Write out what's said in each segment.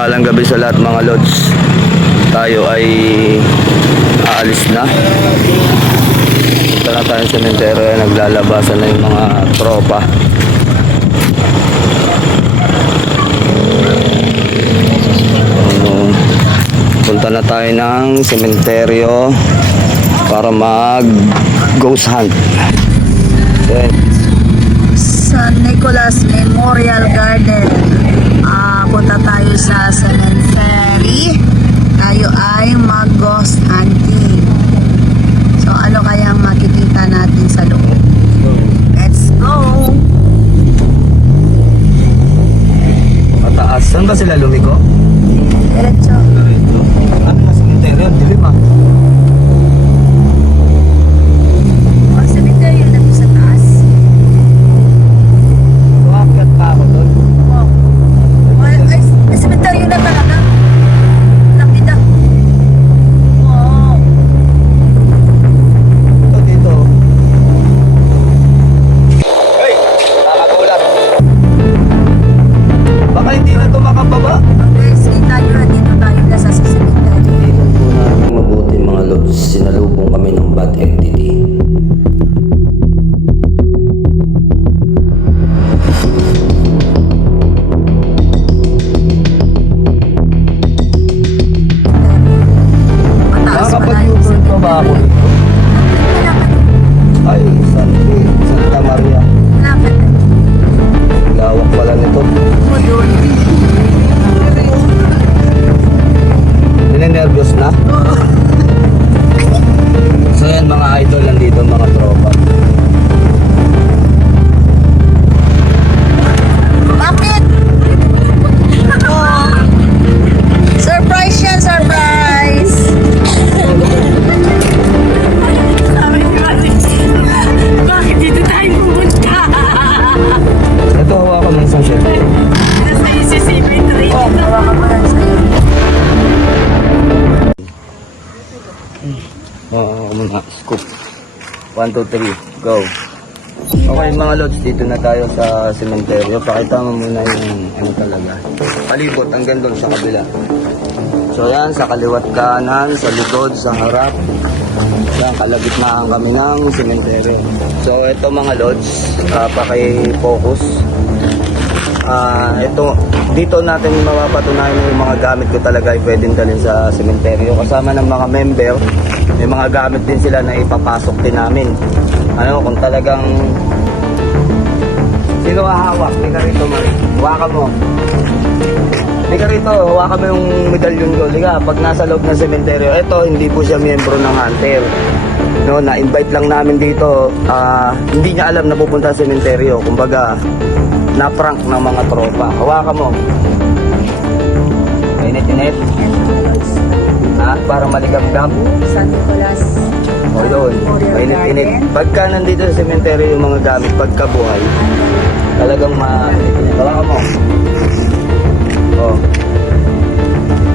Mapagpalang gabi sa lahat mga lods. Tayo ay aalis na. Punta na tayo sa sementeryo. Naglalabasan na yung mga tropa. Punta na tayo ng sementeryo para mag ghost hunt. Then, San Nicolas Memorial Garden. Punta tayo sa cemetery. Tayo ay mag-ghost hunting. So ano kayang makikita natin sa loob? Let's go! mataas. Saan ba sila lumiko? Diretso. Ano na sementeryo? Dilim ah. Ang cemetery na sa taas. Wakit pa ako doon. Wow. Ay, cemetery na talaga. Laki na. Wow. Ito dito. Hey! Nakakagulat. Baka hindi na ito makababa. Guys, kita nyo na dito tayo na sa cemetery. Tingnan po natin mabuti mga lods. Sinalubong kami ng bad entity. Mataas pa na yung Nakakapag-U-turn pa ba ako? Ay, Santa Maria. Lakad. Lawak pala nito. Doon. Ninenervyos na? So yan mga idol, nandito mga tropa. Bakit? Oh. Surprise yan, surprise! Bakit dito tayo pumunta? Ito, hawakan mo isang chef. Nasa CCTV3. Oh, hawakan mo lang sa'yo. Oo, muna. Scoop. 1, 2, 3. Go. Okay mga lods, dito na tayo sa sementeryo. Pakita mo muna yung ano talaga. Palibot hanggang doon sa kabila. So yan, sa kaliwat kanan, sa likod, sa harap. Yan, kalagitnaan kami ng sementeryo. So ito mga lods, paki-focus. Ito, dito natin mapapatunayan na yung mga gamit ko talaga ay pwedeng dalhin sa sementeryo. Kasama ng mga member, may mga gamit din sila na ipapasok din namin. Ano, kung talagang sino hahawak? Hindi ka rito, Marie. Hawakan mo. Hindi ka rito, hawakan mo yung medalyon ko. Liga, pag nasa loob ng sementeryo, ito, hindi po siya miyembro ng hunter. No, na-invite lang namin dito. Hindi niya alam na pupunta sa sementeryo. Kumbaga, na-prank ng mga tropa. Hawakan mo. Mainit-init. Ha? Para maligam-gam. San Nicolas. O yun. Mainit-init. Pagka nandito sa sementeryo yung mga gamit, pagka buhay, talagang mainit-init. Hawakan mo. O.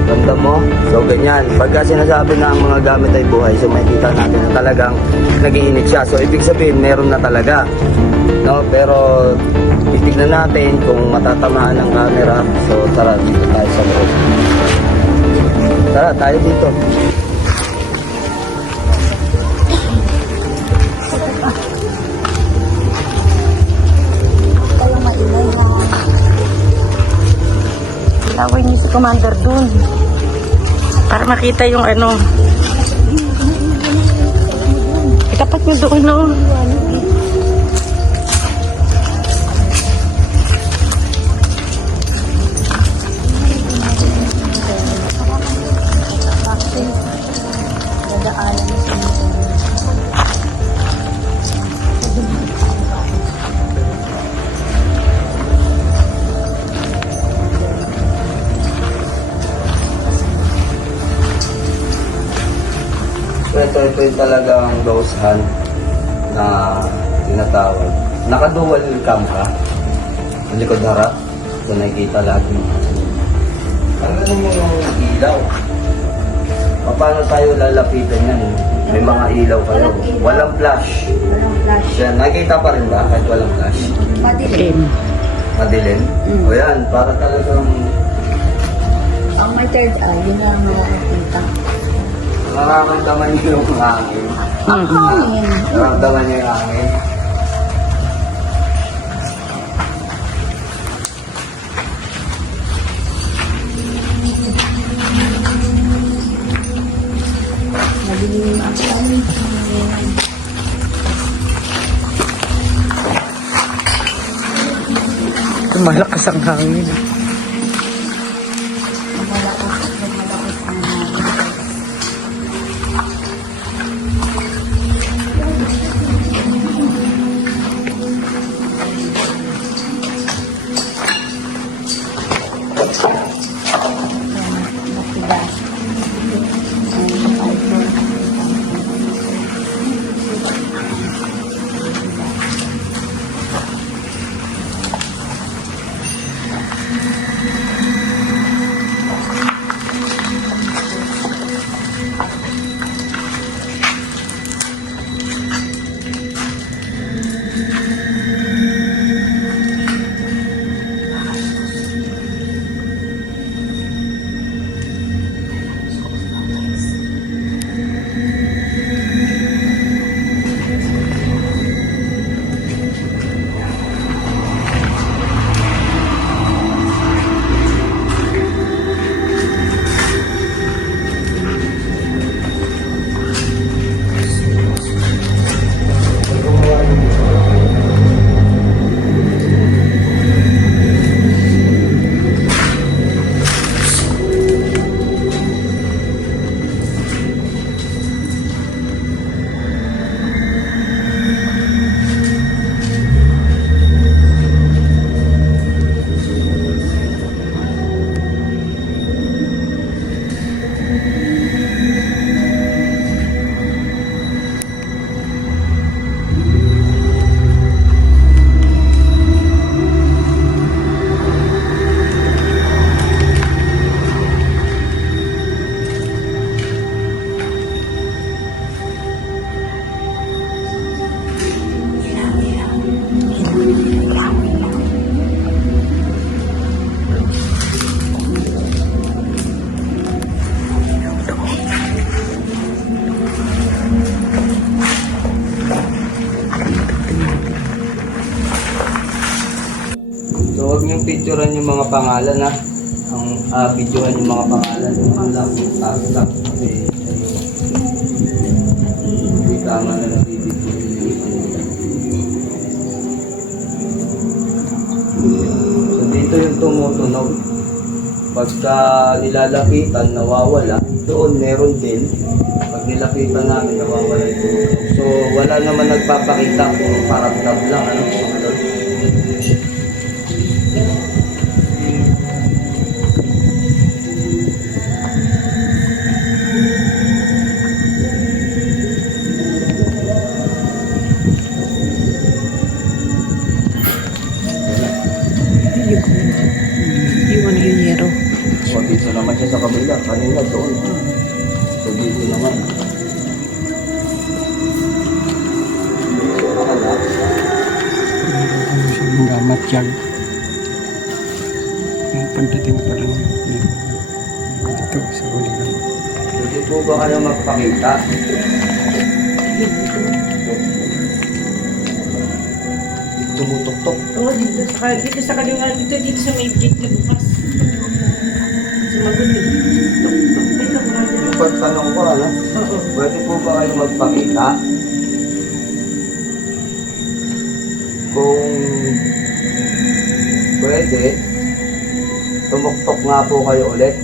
Ganda mo. So, ganyan. Pagka sinasabi na ang mga gamit ay buhay, so makikita natin na talagang nag-iinit siya. So, ibig sabihin, meron na talaga. No? Pero, titignan natin kung matatamaan ng camera. So, tara, dito tayo sa loob. Tara, tayo dito. Kayong maingay ha. Laway niyo si Commander dun. Para makita yung ano. Itapat niyo doon, no? Dadaanan mo sa cemetery. So, ito yung talagang ghost hunt na tinatawag. Naka-dual cam ka. Ang likod harap. So, nakikita lahat yung mga sunod. Ano mo yung ilaw? Paano tayo lalapitan yan? May mga ilaw kayo. Walang flash. Walang flash. Yan, nakikita pa rin ba kahit walang flash? Madilim. Game. Madilim? O yan, para talagang third eye, yun lang nakakita. Nararamdaman niyo yung hangin. Ang hangin. Nararamdaman niyo yung hangin. Madilim ang hangin. Malakas ang hangin. Malakas ang hangin. Matigas. So huwag niyong picturean yung mga pangalan ha. Ang videohan yung mga pangalan. Yung lang, taas lang. Kasi hindi tama na nabibidyo. So dito yung tumutunog. Pagka nilalapitan, nawawala. Doon meron din. Pag nilapitan namin, nawawala yung tumutunog. So wala naman nagpapakita kung paramdam lang. Ano? Iwan yung yero. So dito naman siya sa kabila. Kanina doon. So dito naman. So wala. Ang gamat yan. Yung pagdating pa rin dito sa ulingan. Pwede po ba kayo magpakita? Tumutok-tok. Oo, dito sa kaliwa, dito sa may gate na bukas. Sumagot eh. Yung pagtanong ko, ano? Oo. Pwede po ba kayo magpakita? Kung pwede, tumuktok nga po kayo ulit.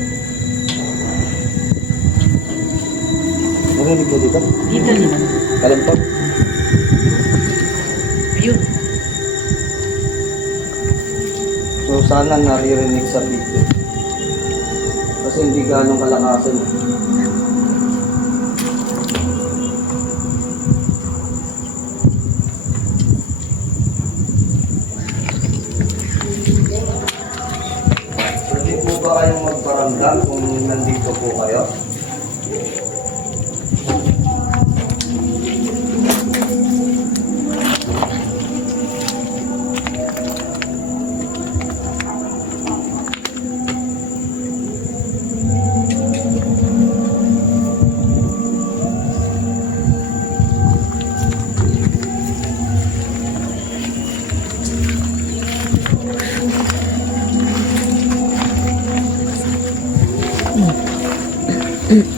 Narinig mo dito? Dito nila. Kalimpag. Ayun. So sana naririnig sa video. Kasi hindi ganong kalakasan. Pwede po ba kayong magparamdam kung nandito po kayo? Bakit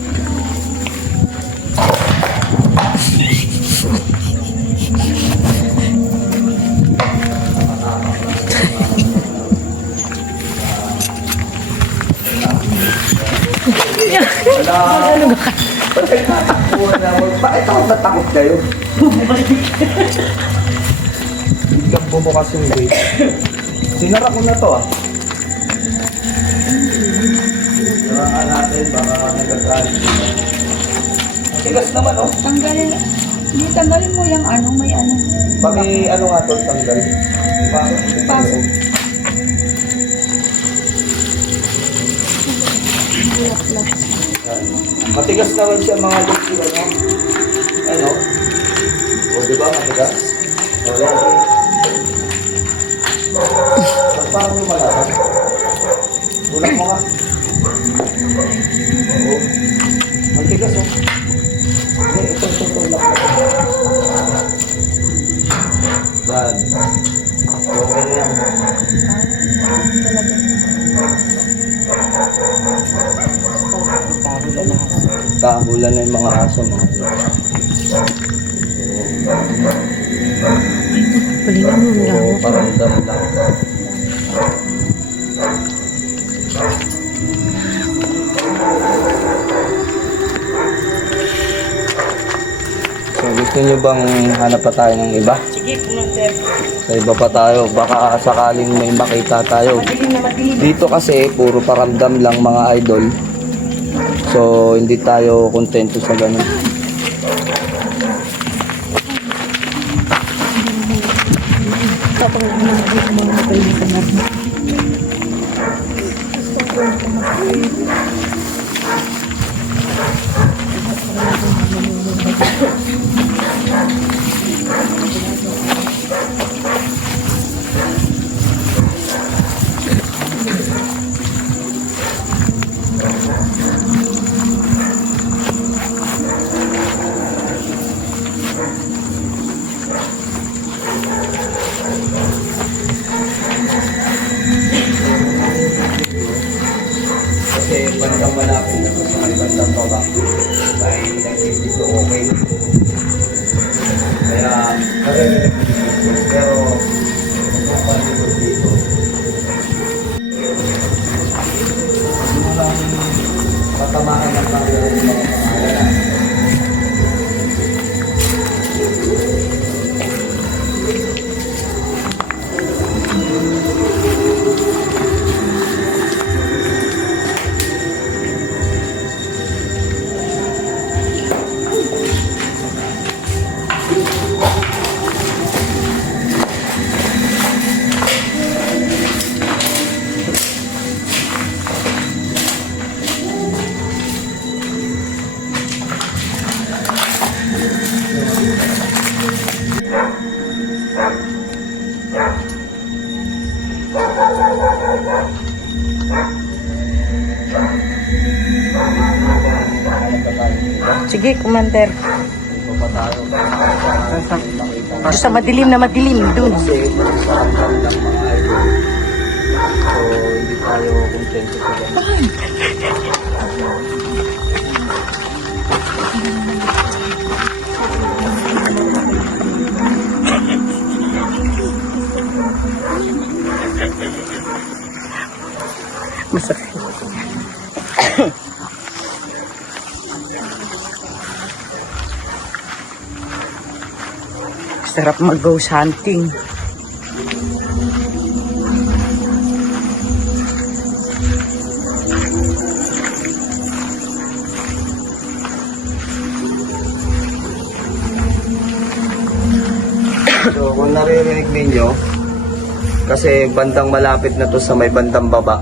natakuhan na mo? Bakit ako natakot kayo? Biglang bumukas yung gate. Sinara ko na to ah. Sinaraan natin, baka nagagalit. Tigas naman oh. Tanggalin. Hindi, tanggalin mo yung ano, may ano. Paki ano nga to, tanggal. Pasok. Matigas naman siya mga lipstick, ano? Ano? O, di ba? Matigas? Wala. Paano mo malaman? Ulang mo nga. Oo. Matigas, oh. Ito. Ulang mo. Yan. Okay na yan. Kahulan na yung mga aso, mga Palingan mo lang. Oo, paramdam lang. So, gusto nyo bang hanap pa tayo ng iba? Sige, Commander. Sa iba pa tayo, baka sakaling may makita tayo. Madilim na madilim. Dito kasi, puro paramdam lang mga idol. So, hindi tayo kontento sa ganun. Kapag mga palingan na. Kasi bandang malapit na sa may bandang baba. Dahil nag-ibig okay. Kaya, pero, kung palibot dito, hindi lang matamaan ng mga pangalan. Sige, Commander. Ito pa tayo. Doon sa madilim na madilim, dun. Kasi sa hanggang ng mga idol. So, hindi tayo kontento sa ganun. Masakit. Sarap mag-ghost hunting. So, kung naririnig ninyo, kasi bandang malapit na to sa may bandang baba,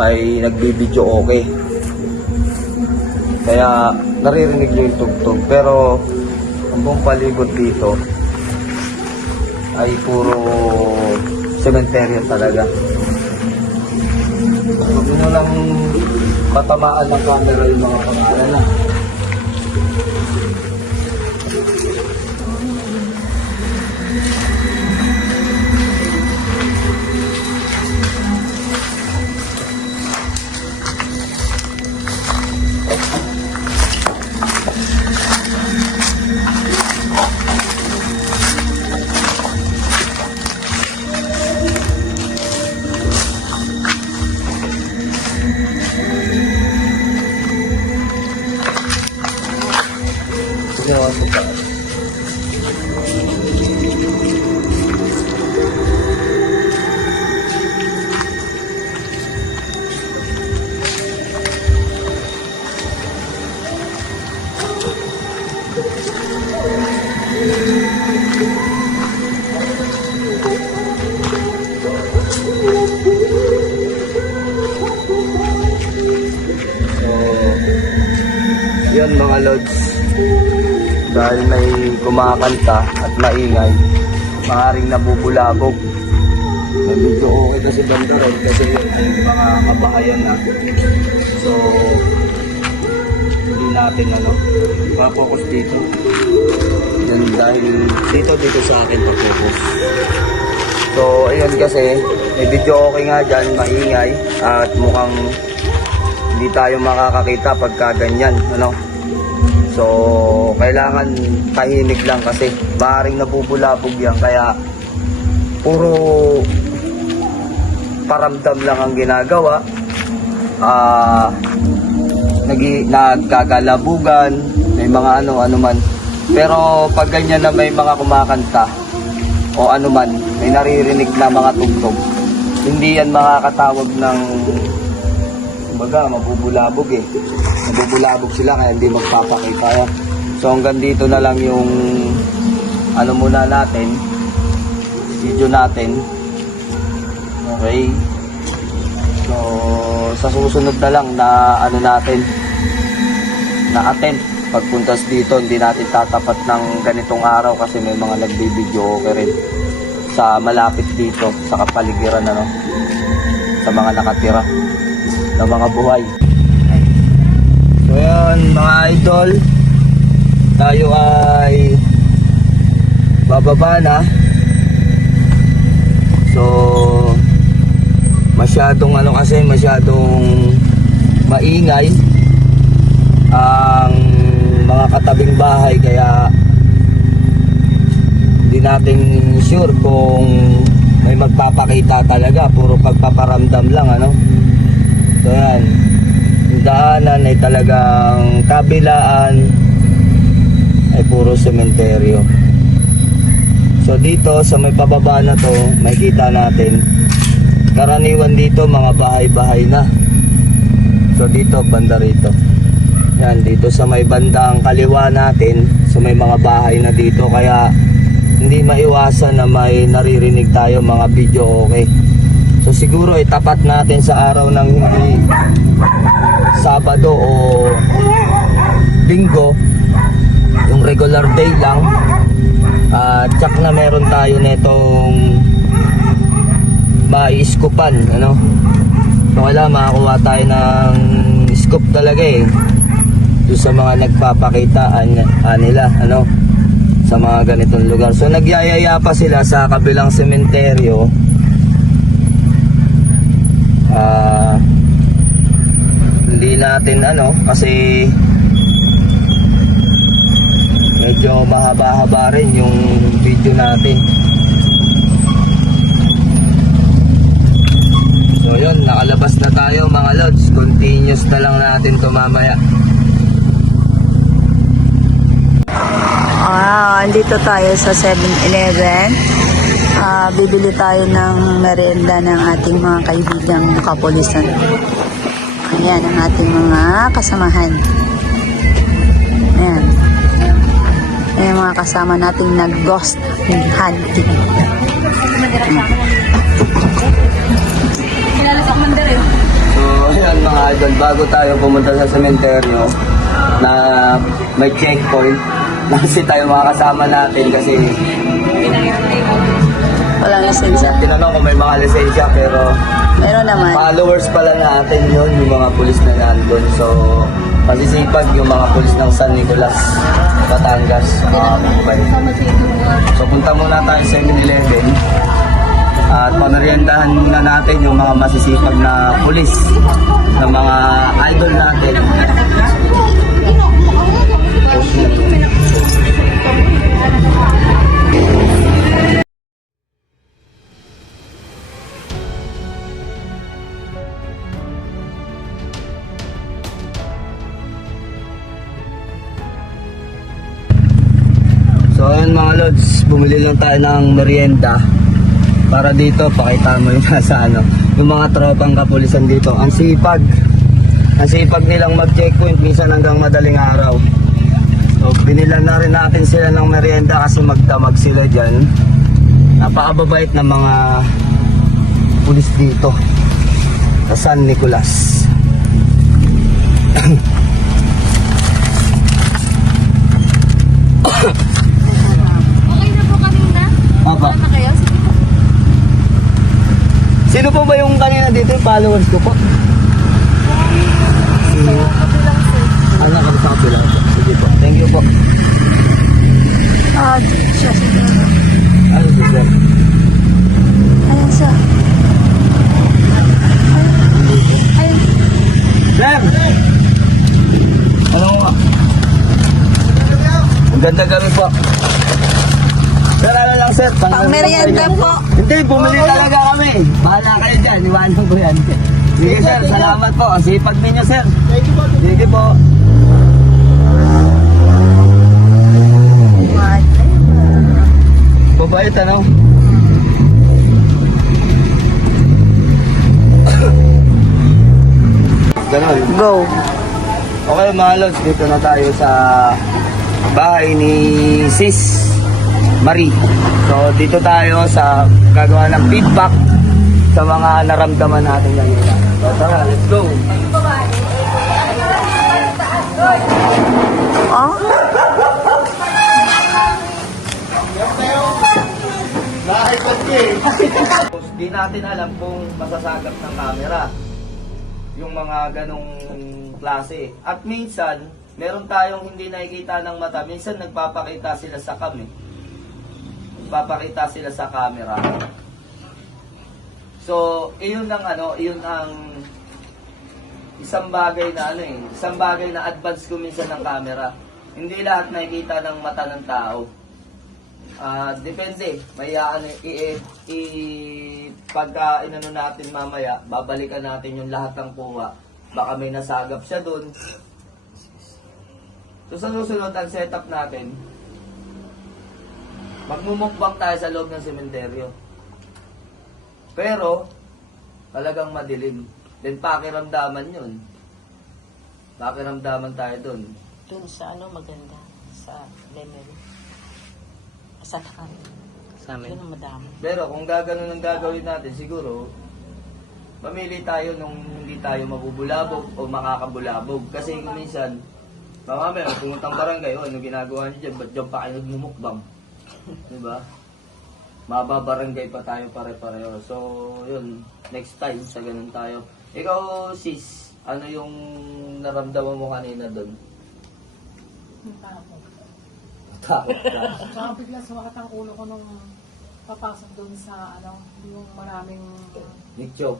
may nagbibideo okay. Kaya naririnig nyo yung tugtog. Pero ang buong palibot dito ay puro cementerio talaga. Huwag nyo lang matamaan ng camera yung mga pangalan na. Ginawa ko pa. So, yun mga lods. Dahil may kumakanta at maingay, maaaring nabubulabog. May medyo okay kasi banda rin kasi yun ay mga kabahayan na. So, hindi natin pa-focus dito. Yan dahil dito sa akin pa-focus. So, ayun kasi, may video okay nga dyan, maingay, at mukhang hindi tayo makakakita pagka ganyan, So, kailangan tahimik lang kasi maaaring nabubulabog yan, kaya puro paramdam lang ang ginagawa. Nagkagalabugan, may mga ano man. Pero pag ganyan na may mga kumakanta o ano man, may naririnig na mga tugtog, hindi yan makakatawag ng mabubulabog eh. Mabubulabog sila kaya hindi magpapakita. So hanggang dito na lang yung muna natin, video natin. Okay. So sa susunod na lang na natin na attempt pagpuntas dito, hindi natin tatapat ng ganitong araw kasi may mga nagbibideo okay rin sa malapit dito sa kapaligiran sa mga nakatira na mga buhay. So yan mga idol, tayo ay bababa na. So masyadong maingay ang mga katabing bahay kaya hindi natin sure kung may magpapakita talaga, puro pagpaparamdam lang So yan, yung daanan ay talagang kabilaan ay puro sementeryo. So dito sa may pababa na to, makikita natin karaniwan dito mga bahay-bahay na. So dito banda rito. Yan, dito sa may bandang kaliwa natin, so may mga bahay na dito kaya hindi maiwasan na may naririnig tayo mga video okay. So siguro ay tapat natin sa araw ng hindi Sabado o Linggo, yung regular day lang. Tsak na meron tayo netong maiskupan, So wala, makakuha tayo ng scoop talaga doon sa mga nagpapakitaan nila, sa mga ganitong lugar. So nagyayaya pa sila sa kabilang sementeryo. Hindi natin kasi medyo mahaba-haba rin yung video natin. So yun, nakalabas na tayo mga lods. Continuous na lang natin to mamaya. Andito tayo sa 7-Eleven. Bibili tayo ng merienda ng ating mga kaibigang kapulisan. Ayan ang ating mga kasamahan. Ayan. Ayan mga kasama nating nag-ghost hunting. So ayan mga idol, bago tayo pumunta sa sementeryo na may checkpoint, kasi tayo mga kasama natin kasi Walang lisensya. tinanong kung may mga lisensya pero Meron naman. followers pala natin yun, yung mga pulis na nandun. So masisipag yung mga pulis ng San Nicolas, Batangas, mga Mumbai. So punta muna tayo sa 7-Eleven at pameriendahan muna natin yung mga masisipag na pulis ng mga idol natin. So ayun mga lods, bumili lang tayo ng merienda. Para dito, pakita mo yung nasa ano, yung mga tropang kapulisan dito. Ang sipag nilang mag-checkpoint, minsan hanggang madaling araw. So binilan na rin natin sila ng merienda kasi magdamag sila dyan. Napakababait ng mga pulis dito sa San Nicolas. Okay na po kanina? Apa. Wala na kayo? Sige po. Sino po ba yung kanina dito, yung followers ko po? Kabilang sir. Ano ka sa kapila? Sige po. Thank you po. Siya. Ano po sir? Ayan siya. Ayun. Sir! Ano mo? Ang ganda gabi po. Sir, ano lang sir? Pang merienda po. Hindi, bumili talaga kami. Bahala kayo dyan. Iwanan ko yan. Sige sir, salamat po. Ang sipag ninyo sir. Sige po. Babait ano? Ganon. Go. Okay mga lods, dito na tayo sa bahay ni Sis Marie. So dito tayo sa gagawa ng feedback sa mga naramdaman natin kanina. So tara, let's go. Oh? Di natin alam kung masasagap ng camera yung mga ganong klase. At minsan, meron tayong hindi nakikita ng mata. Minsan nagpapakita sila sa cam eh. Nagpapakita sila sa camera. So, iyon ang iyon ang isang bagay na isang bagay na advance ko minsan ng camera. Hindi lahat nakikita ng mata ng tao. Depende. May pagka inano natin mamaya, babalikan natin yung lahat ng kuha. Baka may nasagap siya dun. So sa susunod, ang setup natin, magmumukbang tayo sa loob ng sementeryo. Pero, talagang madilim. Then pakiramdaman yun. Pakiramdaman tayo dun. Dun sa maganda sa level. Sa takan. Sa amin. Yun ang madami. Pero kung gaganon ang gagawin natin, siguro, mamili tayo nung hindi tayo mabubulabog o makakabulabog. Kasi kung minsan, mamaya, pumuntang barangay, ano ginagawa niyo dyan? Ba't dyan pa kayo nagmumukbang? Diba? Mababarangay pa tayo pare-pareho. So, yun, next time, sa ganun tayo. Ikaw, sis, ano yung naramdaman mo kanina doon? Takot ka. Saka bigla sumakat ang ulo ko nung papasok doon sa yung maraming Nicho.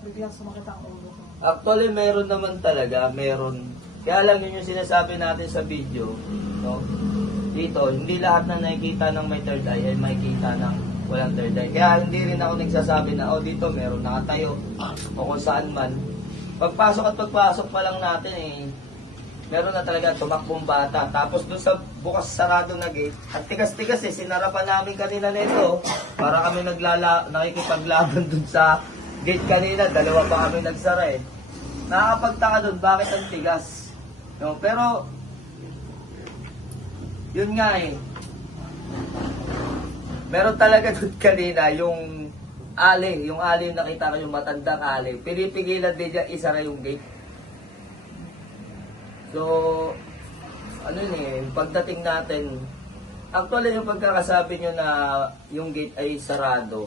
biglang sumakit ang ulo ko. Actually, meron naman talaga, meron. Kaya lang yun yung sinasabi natin sa video, no? Dito, hindi lahat na nakikita ng may third eye ay makikita ng walang third eye. Kaya hindi rin ako nagsasabi na, dito meron nakatayo o kung saan man. Pagpasok at pagpasok pa lang natin meron na talaga tumakbong bata. Tapos doon sa bukas sarado na gate, at tigas-tigas sinarapan namin kanina nito para kami nakikipaglaban doon sa gate kanina. Dalawa pa kami nagsara Nakakapagtaka doon, bakit ang tigas? No, pero, yun nga meron talaga doon kanina yung ali yung nakita ko, yung matandang ali. Pinipigilan din niya isara yung gate. So, pagdating natin, actually yung pagkakasabi nyo na yung gate ay sarado,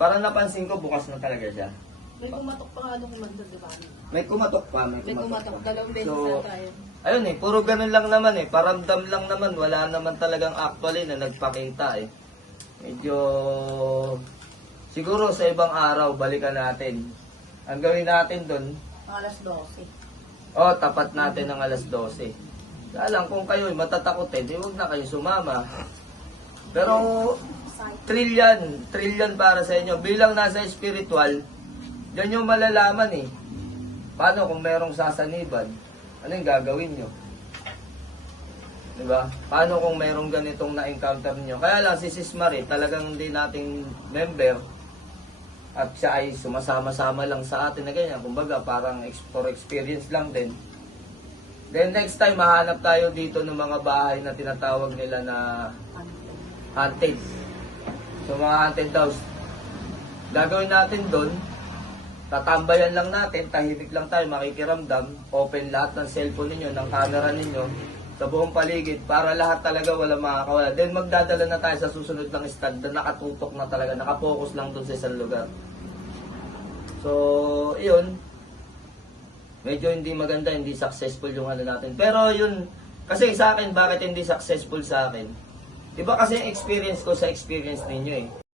parang napansin ko bukas na talaga siya. May kumatok pa nga doon kumanda, di ba? May kumatok pa. May kumatok. Dalawang beses So, na tayo. ayun puro ganun lang naman paramdam lang naman, wala naman talagang actually na nagpakita Medyo, siguro sa ibang araw, balikan natin. Ang gawin natin doon, Alas 12. tapat natin ng alas 12. Kaya lang, kung kayo matatakotin, huwag na kayo sumama. Pero, thrill para sa inyo. Bilang nasa spiritual, yan yung malalaman Paano kung merong sasaniban? Ano yung gagawin nyo? Diba? Paano kung mayroong ganitong na-encounter niyo? Kaya lang si Sis Marie, talagang hindi nating member at siya ay sumasama-sama lang sa atin na ganyan. Kumbaga, parang for experience lang din. Then next time, mahanap tayo dito ng mga bahay na tinatawag nila na haunted. So mga haunted house. Gagawin natin doon, tatambayan lang natin, tahimik lang tayo, makikiramdam, open lahat ng cellphone ninyo, ng camera ninyo, sa buong paligid, para lahat talaga wala makakawala. Then magdadala na tayo sa susunod ng stand na nakatutok na talaga, nakapokus lang doon sa isang lugar. So, yun. Medyo hindi maganda, hindi successful yung ano natin. Pero yun, kasi sa akin, bakit hindi successful sa akin? Iba kasi yung experience ko sa experience ninyo eh.